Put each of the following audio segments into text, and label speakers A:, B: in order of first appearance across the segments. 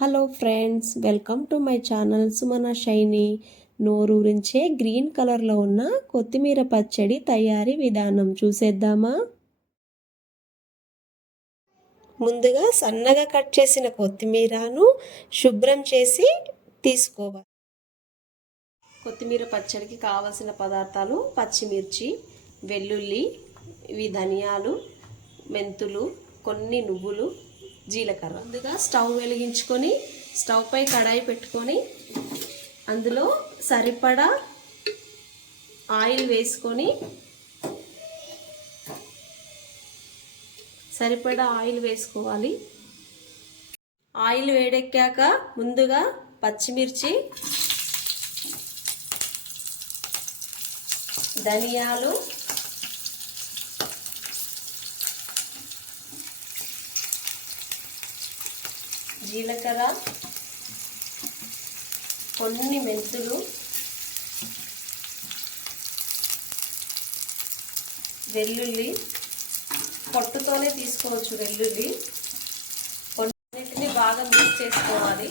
A: Hello friends welcome to my channel Sumana Shyni. నోరూరించే green కలర్లో ఉన్న కొత్తిమీర పచ్చడి తయారీ విధానం చూసేద్దామా? ముందుగా సన్నగా కట్ చేసిన కొత్తిమీరను శుభ్రం చేసి తీసుకోవాలి. కొత్తిమీర పచ్చడికి కావలసిన పదార్థాలు పచ్చిమిర్చి వెల్లుల్లి ఇవి ధనియాలు మెంతులు కొన్ని నువ్వులు జీలకర్ర. ముందుగా స్టవ్ వెలిగించుకొని స్టవ్ పై కడాయి పెట్టుకొని అందులో సరిపడా ఆయిల్ వేసుకొని సరిపడా ఆయిల్ వేసుకోవాలి. ఆయిల్ వేడెక్కాక ముందుగా పచ్చిమిర్చి ధనియాలు జీలకర్ర కొన్ని మెంతులు వెల్లుల్లి పొట్టుతోనే తీసుకోవచ్చు వెల్లుల్లి. కొన్నిటిని బాగా మిక్స్ చేసుకోవాలి.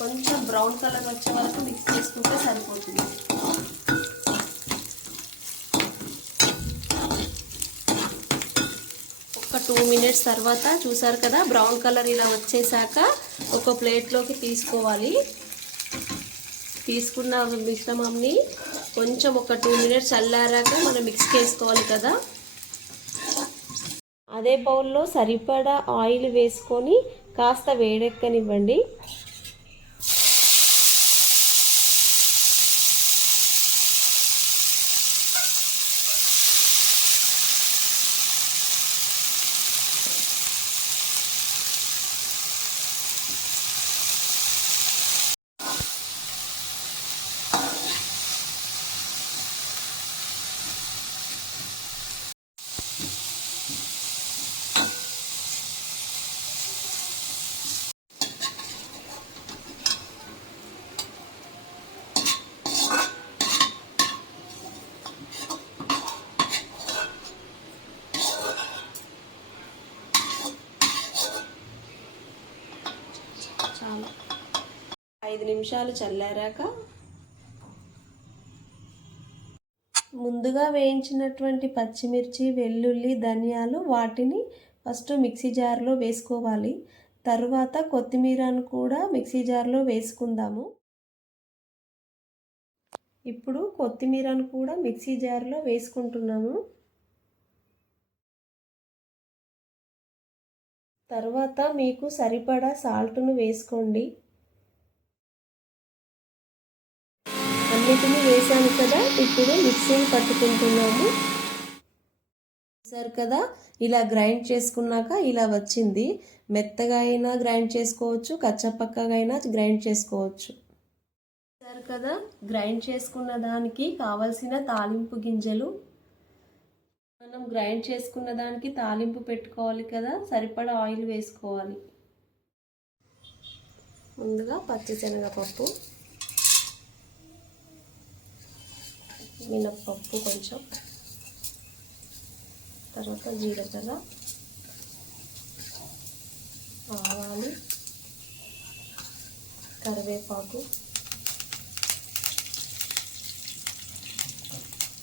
A: కొంచెం బ్రౌన్ కలర్ వచ్చే వరకు మిక్స్ చేసుకుంటే సరిపోతుంది. ఒక టూ మినిట్స్ తర్వాత చూసారు కదా బ్రౌన్ కలర్ ఇలా వచ్చేసాక ఒక ప్లేట్లోకి తీసుకోవాలి. తీసుకున్న మిశ్రమంని కొంచెం ఒక టూ మినిట్స్ చల్లారాక మనం మిక్స్ చేసుకోవాలి కదా. అదే బౌల్లో సరిపడా ఆయిల్ వేసుకొని కాస్త వేడెక్కనివ్వండి. చాలా. ఐదు నిమిషాలు చల్లారాక ముందుగా వేయించినటువంటి పచ్చిమిర్చి వెల్లుల్లి ధనియాలు వాటిని ఫస్ట్ మిక్సీ జార్లో వేసుకోవాలి. తరువాత కొత్తిమీరను కూడా మిక్సీ జార్లో వేసుకుందాము. ఇప్పుడు కొత్తిమీరను కూడా మిక్సీ జార్లో వేసుకుంటున్నాము. తర్వాత మీకు సరిపడా సాల్ట్ను వేసుకోండి. అన్నిటిని వేసాను కదా ఇప్పుడు మిక్సీని పట్టుకుంటున్నాము. చూసారు కదా ఇలా గ్రైండ్ చేసుకున్నాక ఇలా వచ్చింది. మెత్తగా అయినా గ్రైండ్ చేసుకోవచ్చు కచ్చపక్కగా అయినా గ్రైండ్ చేసుకోవచ్చు. చూసారు కదా గ్రైండ్ చేసుకున్న దానికి కావలసిన తాలింపు గింజలు మనం గ్రైండ్ చేసుకున్న దానికి తాలింపు పెట్టుకోవాలి కదా సరిపడా ఆయిల్ వేసుకోవాలి. ముందుగా పచ్చిశనగపప్పు మినప్పప్పు కొంచెం తర్వాత జీలకర్ర ఆవాలు కరివేపాకు.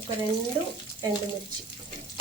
A: ఒక రెండు ఎండుమిర్చి.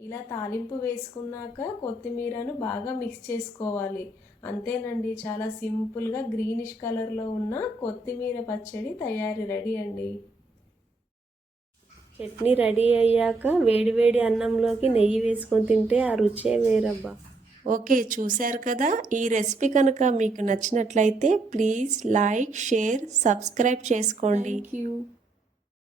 A: ఇలా తాలింపు వేసుకున్నాక కొత్తిమీరను బాగా మిక్స్ చేసుకోవాలి. అంతేనండి చాలా సింపుల్గా గ్రీనిష్ కలర్లో ఉన్న కొత్తిమీర పచ్చడి తయారీ రెడీ అండి. చట్నీ రెడీ అయ్యాక వేడివేడి అన్నంలోకి నెయ్యి వేసుకొని తింటే ఆ రుచే వేరబ్బా. ఓకే చూశారు కదా? ఈ రెసిపీ కనుక మీకు నచ్చినట్లయితే ప్లీజ్ లైక్ షేర్ సబ్స్క్రైబ్ చేసుకోండి. Thank you